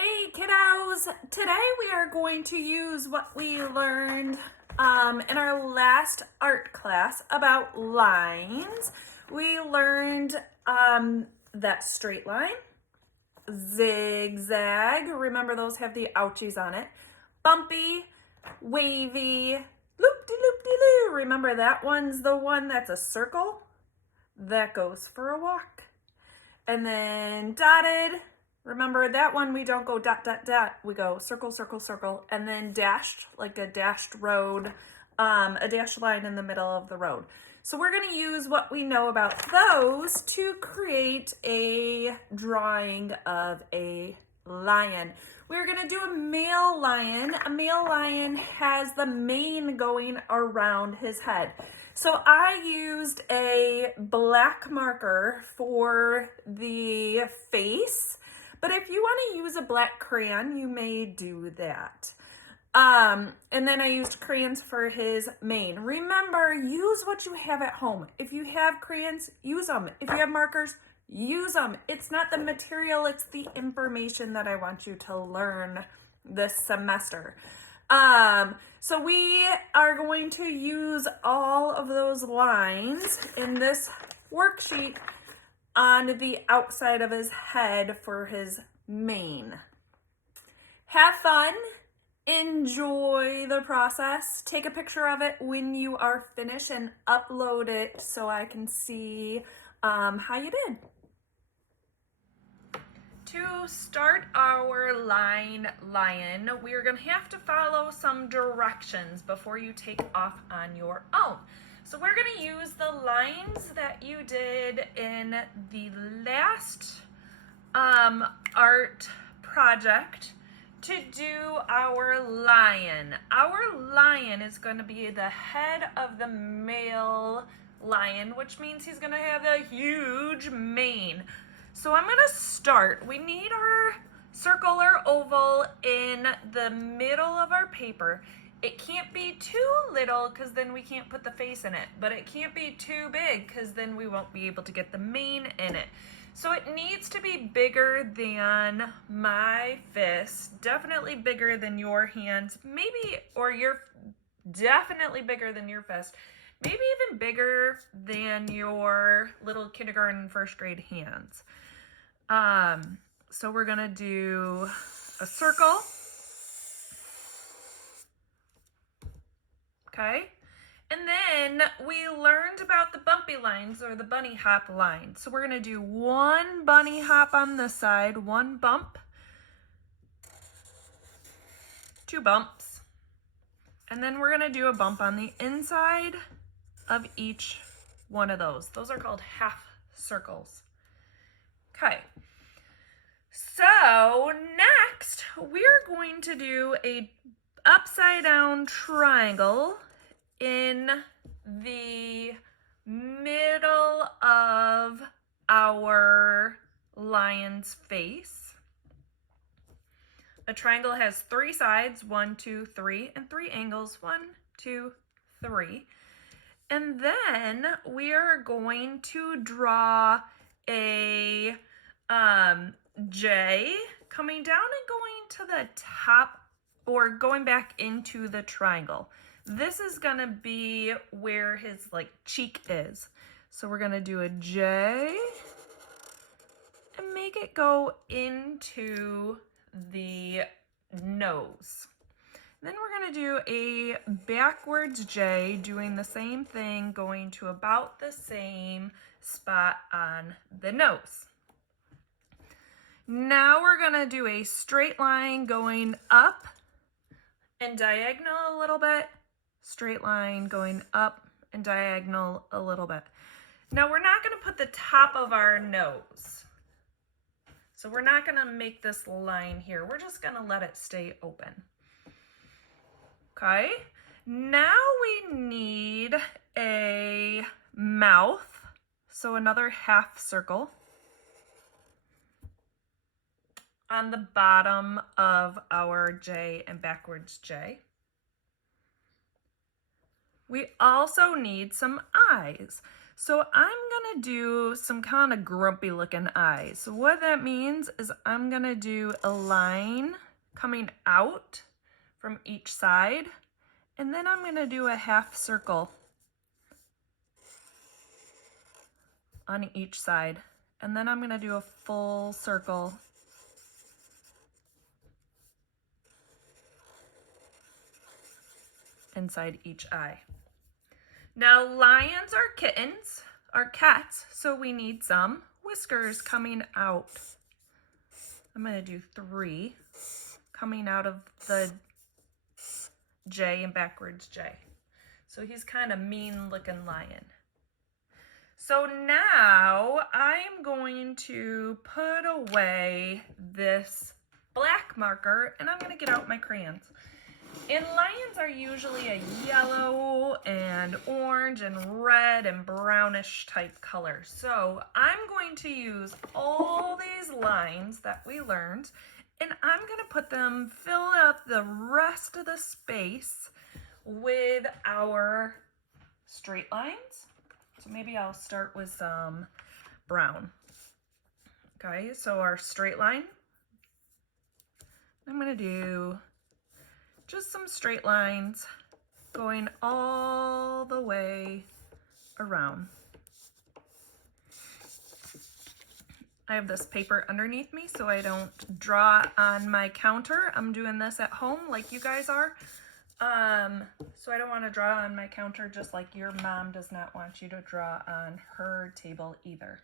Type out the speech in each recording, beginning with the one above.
Hey kiddos! Today we are going to use what we learned in our last art class about lines. We learned that straight line, zigzag, remember those have the ouchies on it, bumpy, wavy, loop-de-loop-de-loo, remember that one's the one that's a circle? That goes for a walk. And then dotted, remember that one we don't go dot, dot, dot. We go circle, circle, circle. And then dashed, like a dashed road, a dashed line in the middle of the road. So we're going to use what we know about those to create a drawing of a lion. We're going to do a male lion. A male lion has the mane going around his head. So I used a black marker for the face, but if you want to use a black crayon, you may do that. And then I used crayons for his mane. Remember, use what you have at home. If you have crayons, use them. If you have markers, use them. It's not the material, it's the information that I want you to learn this semester. So we are going to use all of those lines in this worksheet on the outside of his head for his mane. Have fun, enjoy the process, take a picture of it when you are finished and upload it so I can see how you did. To start our lion, we're going to have to follow some directions before you take off on your own. So we're going to use the lines that you did in the last art project to do our lion. Our lion is going to be the head of the male lion, which means he's going to have a huge mane. So I'm going to start. We need our circle or oval in the middle of our paper. It can't be too little because then we can't put the face in it, but it can't be too big because then we won't be able to get the mane in it. So it needs to be bigger than my fist, definitely bigger than your hands, maybe, or your, definitely bigger than your fist, maybe even bigger than your little kindergarten, first grade hands. So we're gonna do a circle, okay? And then we learned about the bumpy lines or the bunny hop line. So we're gonna do one bunny hop on this side, one bump, two bumps, and then we're gonna do a bump on the inside of each one of those. Those are called half circles. Okay, so next we're going to do a upside down triangle in the middle of our lion's face. A triangle has 3 sides, 1, 2, 3, and 3 angles, 1, 2, 3. And then we are going to draw a J coming down and going to the top or going back into the triangle. This is gonna be where his like cheek is. So we're gonna do a J and make it go into the nose. Then we're gonna do a backwards J, doing the same thing, going to about the same spot on the nose. Now we're gonna do a straight line going up and diagonal a little bit, straight line going up and diagonal a little bit. Now we're not gonna put the top of our nose. So we're not gonna make this line here. We're just gonna let it stay open. Okay, now we need a mouth. So another half circle on the bottom of our J and backwards J. We also need some eyes. So I'm gonna do some kind of grumpy looking eyes. So what that means is I'm gonna do a line coming out from each side, and then I'm gonna do a half circle on each side. And then I'm gonna do a full circle inside each eye. Now lions are kittens, are cats, so we need some whiskers coming out. I'm gonna do 3 coming out of the J and backwards J. So he's kind of mean looking lion. So now I'm going to put away this black marker and I'm gonna get out my crayons. And lions are usually a yellow and orange and red and brownish type color. So I'm going to use all these lines that we learned and I'm gonna put them, fill up the rest of the space with our straight lines. So maybe I'll start with some brown. Okay, so our straight line, I'm gonna do just some straight lines going all the way around. I have this paper underneath me so I don't draw on my counter. I'm doing this at home like you guys are. So I don't want to draw on my counter just like your mom does not want you to draw on her table either.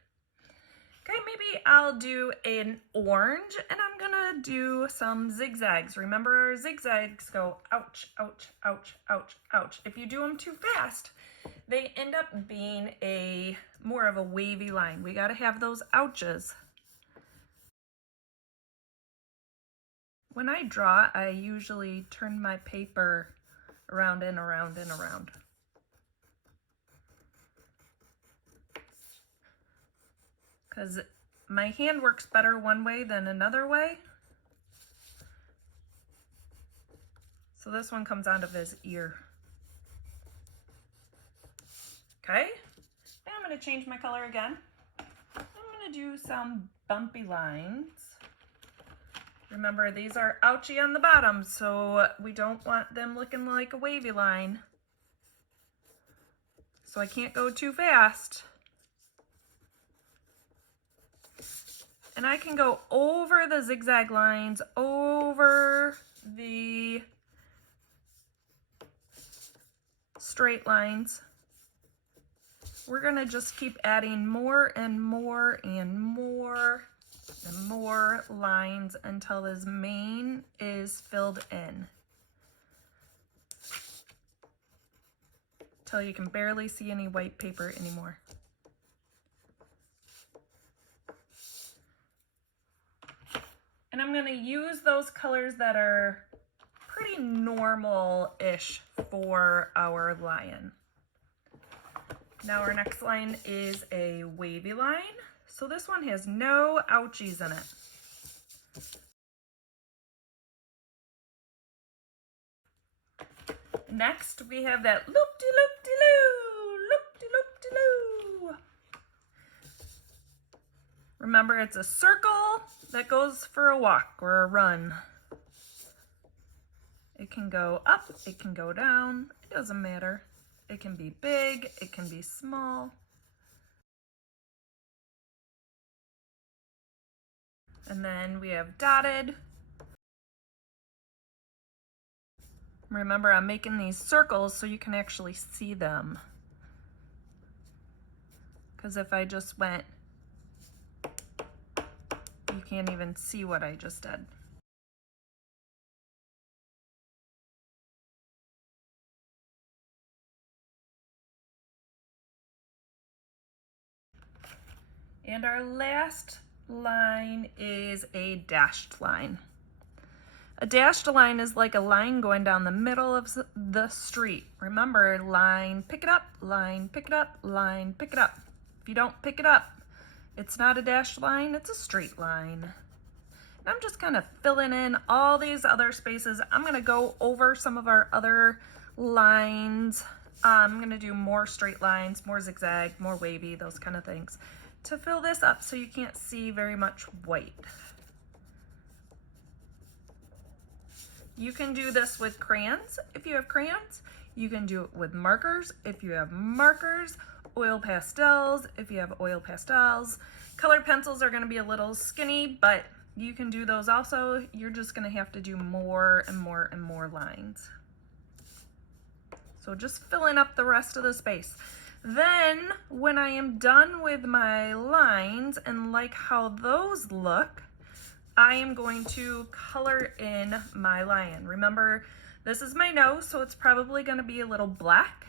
Okay, maybe I'll do an orange and I'm gonna do some zigzags. Remember, zigzags go ouch, ouch, ouch, ouch, ouch. If you do them too fast, they end up being more of a wavy line. We gotta have those ouches. When I draw, I usually turn my paper around and around and around. Because my hand works better one way than another way. So this one comes out of his ear. Okay, now I'm going to change my color again. I'm going to do some bumpy lines. Remember, these are ouchy on the bottom, so we don't want them looking like a wavy line. So I can't go too fast. And I can go over the zigzag lines, over the straight lines. We're gonna just keep adding more and more and more and more lines until this mane is filled in. Till you can barely see any white paper anymore. And I'm gonna use those colors that are pretty normal-ish for our lion. Now our next line is a wavy line. So this one has no ouchies in it. Next, we have that loop-de-loop-de-loo, loop-de-loop-de-loo. Remember, it's a circle that goes for a walk or a run. It can go up, it can go down, it doesn't matter. It can be big, it can be small. And then we have dotted. Remember, I'm making these circles so you can actually see them. Because if I just went, you can't even see what I just did. And our last line is a dashed line. A dashed line is like a line going down the middle of the street. Remember, line, pick it up, line, pick it up, line, pick it up. If you don't pick it up, it's not a dashed line, it's a straight line. And I'm just kind of filling in all these other spaces. I'm gonna go over some of our other lines I'm gonna do more straight lines, more zigzag, more wavy, those kind of things to fill this up so you can't see very much white. You can do this with crayons if you have crayons. You can do it with markers if you have markers, oil pastels if you have oil pastels. Colored pencils are gonna be a little skinny, but you can do those also. You're just gonna have to do more and more and more lines. So just filling up the rest of the space. Then when I am done with my lines and like how those look, I am going to color in my lion. Remember, this is my nose, so it's probably gonna be a little black.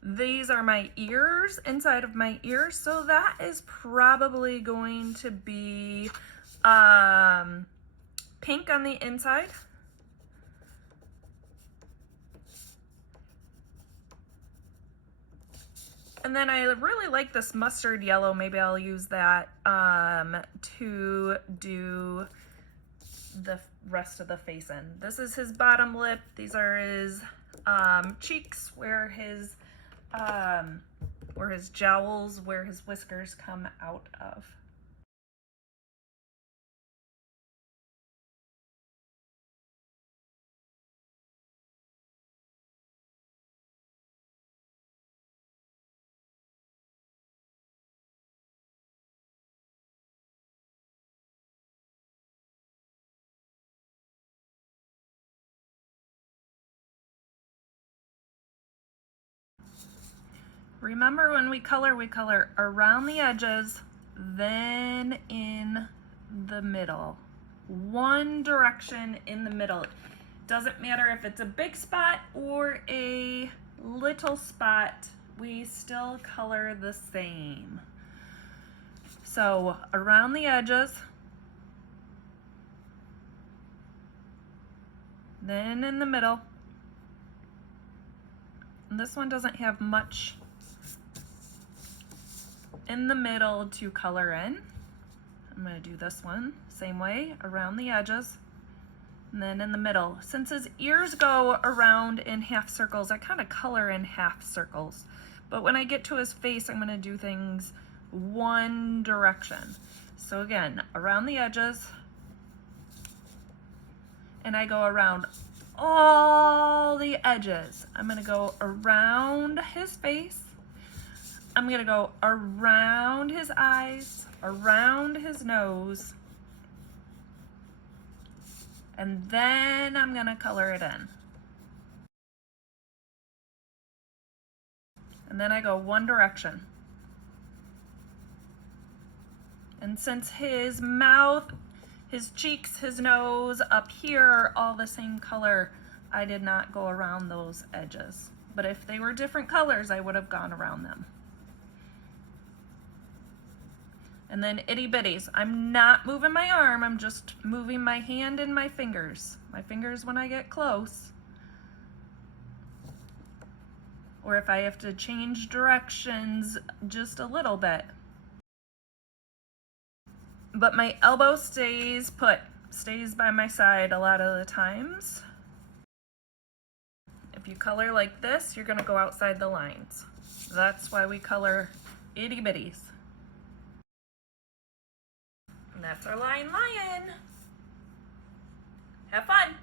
These are my ears, inside of my ears, so that is probably going to be pink on the inside. And then I really like this mustard yellow. Maybe I'll use that to do the rest of the face in. This is his bottom lip. These are his cheeks, where his jowls, where his whiskers come out of. Remember, when we color around the edges, then in the middle. One direction in the middle. Doesn't matter if it's a big spot or a little spot, we still color the same. So around the edges, then in the middle. And this one doesn't have much in the middle to color in. I'm going to do this one same way, around the edges, and then in the middle. Since his ears go around in half circles, I kind of color in half circles. But when I get to his face, I'm going to do things one direction. So again, around the edges, and I go around all the edges. I'm going to go around his face. I'm going to go around his eyes, around his nose, and then I'm going to color it in. And then I go one direction. And since his mouth, his cheeks, his nose up here are all the same color, I did not go around those edges. But if they were different colors, I would have gone around them. And then itty bitties. I'm not moving my arm, I'm just moving my hand and my fingers. My fingers when I get close. Or if I have to change directions just a little bit. But my elbow stays put, stays by my side a lot of the times. If you color like this, you're gonna go outside the lines. That's why we color itty bitties. And that's our lion. Have fun.